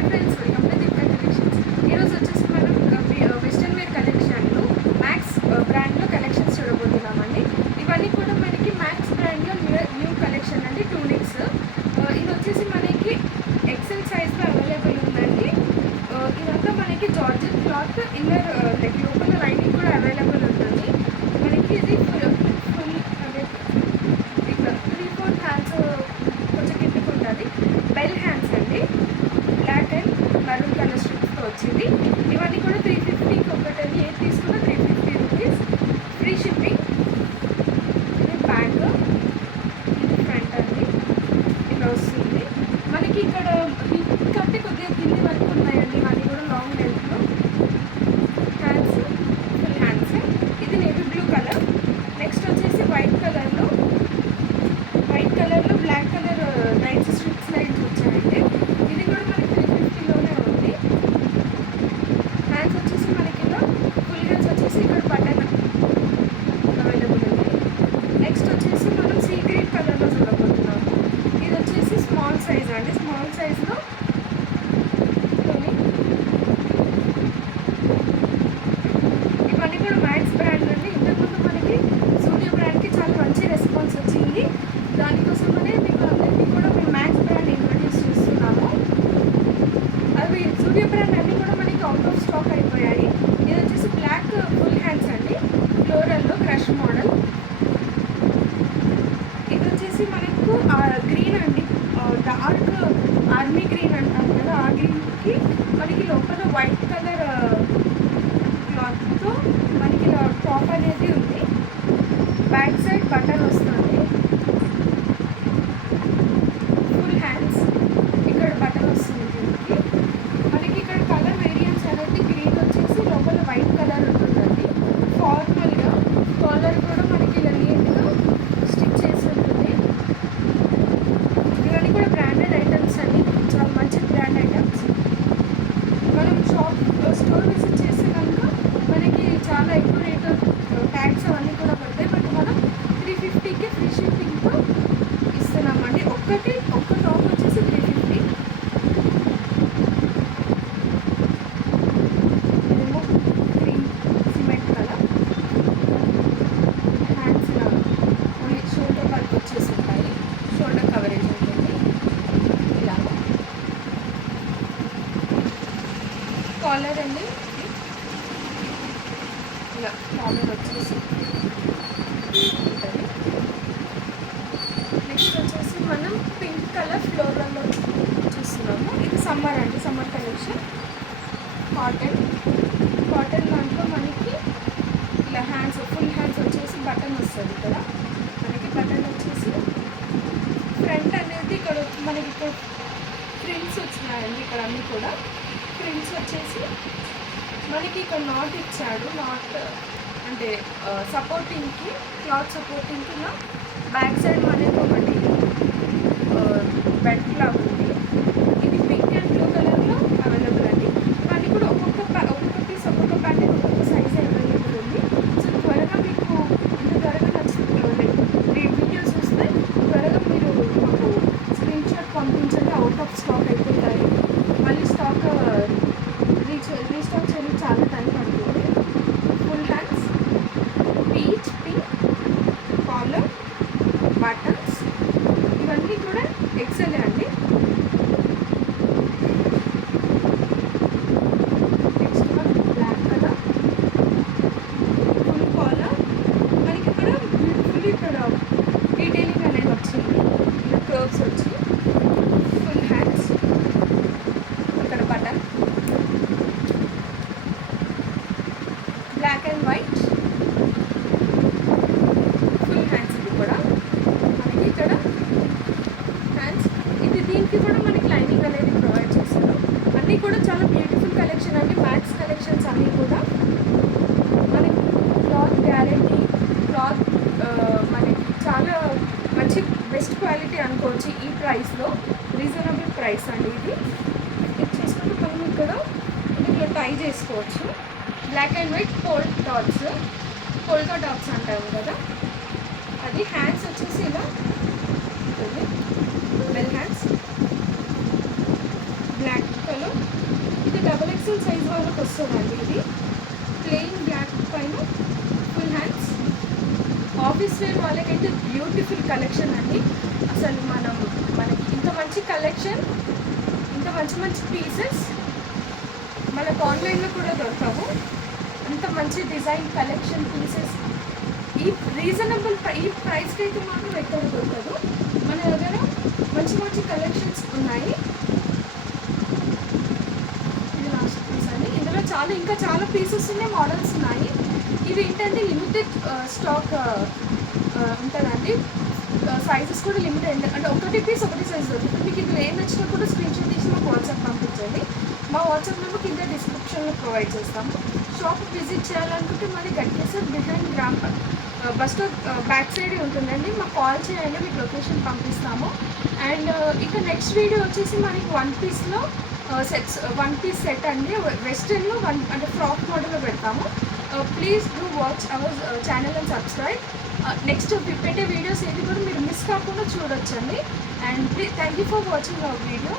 Hi friends, welcome to Deepika collections. ఈరోజు వచ్చేసి మనం వెస్ట్రన్ వేర్ కలెక్షన్లో మ్యాక్స్ బ్రాండ్లో కలెక్షన్స్ చూడబోతున్నామండి. ఇవన్నీ కూడా మనకి మ్యాక్స్ బ్రాండ్లో న్యూ కలెక్షన్ అండి. టూనిక్స్ ఇది వచ్చేసి మనకి ఎక్సెల్ సైజ్లో అవైలబుల్ ఉందండి. ఇదంతా మనకి జార్జెట్ క్లాత్ ఇన్నర్ లైక్ లోపల లైనింగ్ కూడా అవైలబుల్ ఉంటుంది. మనకి ఇది ఫుల్ అదే ఇట్లా 3/4 హ్యాండ్స్ కొంచెం కిందికి ఉంటుంది. బెల్ హ్యాండ్స్ అండి, బ్లాక్ అండ్ మరూన్ కలర్ స్ట్రిప్స్తో వచ్చింది. ఇవన్నీ కూడా 350కి ఒకటండి. ఏది తీసుకున్నా 350 రూపీస్, ఫ్రీ షిప్పింగ్. ఇది బ్యాక్, ఇది ఫ్రంట్ అండి, ఇలా వస్తుంది. మనకి ఇక్కడ హిప్ కంటే కొద్దిగా కింది వరకు ఉన్నాయండి. ఇవన్నీ కూడా లాంగ్ లెంత్లో. Hands full hands. ఇది నేవీ బ్లూ కలర్. నెక్స్ట్ వచ్చేసి వైట్ కలర్లో black colour lines, strips lines వచ్చాయండి. ఇది కూడా మనకి 350లోనే ఉంది. హ్యాండ్స్ వచ్చేసి మనకి ఇలా ఫుల్ హ్యాండ్స్ వచ్చేసి ఇక్కడ బటన్ అవైలబుల్ ఉంది. నెక్స్ట్ వచ్చేసి మనం సీ గ్రీన్ కలర్లో చూడబోతున్నాము. ఇది వచ్చేసి స్మాల్ సైజ్ అండి. స్మాల్ సైజ్లో ఇవన్నీ కూడా మ్యాక్స్ బ్రాండ్ అండి. ఇంతకుముందు మనకి జూడియో బ్రాండ్కి చాలా మంచి రెస్పాన్స్ వచ్చింది. దానికోసమనే మీకు అందరికీ కూడా మేము మ్యాక్స్ బ్రాండ్ ఇంట్రొడ్యూస్ చేస్తున్నాము. అవి జూడియో బ్రాండ్ అన్నీ కూడా మనకి అవుట్ ఆఫ్ స్టాక్ అయిపోయాయి. ఇది వచ్చేసి బ్లాక్ ఫుల్ హ్యాండ్స్ అండి, ఫ్లోరల్లో క్రష్ మోడల్. ఇది వచ్చేసి మనకు గ్రీన్ అండి, డార్క్ ఆర్మీ గ్రీన్ అంటాం కదా, ఆ గ్రీన్కి మనకి లోపల వైట్ కలర్ క్లాత్తో మనకి టాప్ అనేది ఉంది. బ్యాక్ సైడ్ బటన్ వస్తుంది. ఫుల్ హ్యాండ్స్, ఇక్కడ బటన్ వస్తుంది. దీనికి మనకి ఇక్కడ కలర్ వేరియంట్స్ అనేది గ్రీన్ వచ్చేసి లోపల వైట్ కలర్ ఉంటుందండి. ఫార్మల్గా కాలర్ కూడా మనకి ఇలా నీట్గా స్టిచ్ చేసి ఉంటుంది. ఇవన్నీ కూడా బ్రాండెడ్ ఐటమ్స్ అండి, చాలా మంచి బ్రాండ్ ఐటమ్స్. మనం స్టోర్ విజిట్ చేస్తే కనుక మనకి చాలా ఎక్కువ రేటు ట్యాక్స్ అవన్నీ కూడా పడతాయి. బట్ మనం 350కి ఫ్రీ షిప్పింగ్తో ఇస్తున్నామండి. ఒక్క టాప్ వచ్చేసి 350. ఇదేమో green cement colour. Hands only shoulder వరకు వచ్చేసి ఉంటాయి. షోల్డర్ కవరేజ్ ఉంటుంది. ఇలా కాలర్ అండి, ఇలా కాలర్ వచ్చేసి ఉంటుంది. నెక్స్ట్ వచ్చేసి మనం పింక్ కలర్ ఫ్లోరల్లో చూస్తున్నాము. ఇది సమ్మర్ అండి, సమ్మర్ కలెక్షన్. కాటన్ దాంట్లో మనకి ఇలా హ్యాండ్స్, ఫుల్ హ్యాండ్స్ వచ్చేసి బటన్ వస్తుంది. ఇక్కడ మనకి బటన్ వచ్చేసి ఫ్రంట్ అనేది ఇక్కడ మనకి ఇప్పుడు ప్రింట్స్ వచ్చినాయండి. ఇక్కడ అన్నీ కూడా ప్రింట్స్ వచ్చేసి మనకి ఇక్కడ నాట్ ఇచ్చాడు. నాట్ అంటే సపోర్టింగ్కి, క్లాత్ సపోర్టింగ్కి ఇలా బ్యాక్ సైడ్ మనకి ఒకటి బెల్ట్ లాగా ఉంది. ఇది పింక్ అండ్ బ్లూ కలర్లో అవైలబుల్ అండి. ఇవన్నీ కూడా ఒక్కొక్క పీస్, ఒక్కొక్క ప్యాకెట్, ఒక్కొక్క సైజ్ అవైలబుల్ ఉంది. సో త్వరగా మీకు ఇంత త్వరగా నచ్చుతుంది. వీడియో చూస్తే త్వరగా మీరు మాకు స్క్రీన్ షాట్ పంపించండి. అవుట్ ఆఫ్ స్టాక్ అయిపోతాయి. మళ్ళీ స్టాక్ రీస్టాక్ చేయడానికి చాలా టైం పడుతుంది. Full hands, peach pink collar, buttons, ఇవన్నీ కూడా ఎక్సెల్ అండి. Next one black colour, full collar. మనకి ఇక్కడ బ్యూటిఫుల్ ఇక్కడ డీటెయిలింగ్ అనేది వచ్చింది. ఇలా కర్వ్స్ వచ్చి ఫుల్ హ్యాండ్స్, ఇక్కడ button, black and white full hands. ఇది కూడా మనకి ఇక్కడ హ్యాండ్స్, దీనికి కూడా మనకి లైనింగ్ అనేది ప్రొవైడ్ చేస్తారు. అన్నీ కూడా చాలా బ్యూటిఫుల్ కలెక్షన్ అండి. మ్యాక్స్ కలెక్షన్స్ అన్నీ కూడా మనకి క్లాత్ గ్యారెంటీ, క్లాత్ మనకి చాలా మంచి బెస్ట్ క్వాలిటీ అనుకోవచ్చు. ఈ ప్రైస్లో రీజనబుల్ ప్రైస్ అండి. ఇది చేసుకుంటే మనం ఇక్కడ ఇట్లా టై చేసుకోవచ్చు. Black and white polka dots అంటాము కదా, అది. హ్యాండ్స్ వచ్చేసి ఇలా ఉంటుంది. Bell hands, black colour, XL size వాళ్ళకి వస్తుందండి ఇది. ప్లెయిన్ బ్లాక్ పైన ఫుల్ హ్యాండ్స్. ఆఫీస్ వేర్ వాళ్ళకైతే బ్యూటిఫుల్ కలెక్షన్ అండి. అసలు మనకి ఇంత మంచి కలెక్షన్, ఇంత మంచి మంచి పీసెస్ మనకు ఆన్లైన్లో కూడా దొరకవు. అంత మంచి డిజైన్ కలెక్షన్ పీసెస్ ఈ రీజనబుల్ ఈ ప్రైస్కి అయితే మాత్రం ఎక్కడ దొరకదు. మన దగ్గర మంచి మంచి కలెక్షన్స్ ఉన్నాయి. ఇది లాస్ట్ పీస్ అండి. ఇందులో ఇంకా చాలా పీసెస్ ఉన్నాయి, మోడల్స్ ఉన్నాయి. ఇవి ఏంటంటే లిమిటెడ్ స్టాక్ ఉంటుందండి. సైజెస్ కూడా లిమిటెడ్, అంటే ఒకటి పీస్ ఒకటి సైజ్ దొరుకుతుంది. మీకు ఇందులో ఏం నచ్చినా కూడా స్క్రీన్ షాట్ తీసి మాకు వాట్సాప్ పంపించండి. మా వాట్సాప్ నెంబర్ కింద డిస్క్రిప్షన్లో ప్రొవైడ్ చేస్తాము. షాప్ విజిట్ చేయాలనుకుంటే మరి Ghatkesar behind gram bus stop back సైడే ఉంటుందండి. మాకు కాల్ చేయండి, మీకు లొకేషన్ పంపిస్తాము. అండ్ ఇక నెక్స్ట్ వీడియో వచ్చేసి మనకి వన్ పీస్లో వన్ పీస్ సెట్ అండి. వెస్టర్న్లో అంటే ఫ్రాక్ మోడల్లో పెడతాము. Please do watch our channel and subscribe. Next పెట్టే వీడియోస్ ఏవి కూడా మీరు మిస్ కాకుండా చూడొచ్చండి. And thank you for watching our video.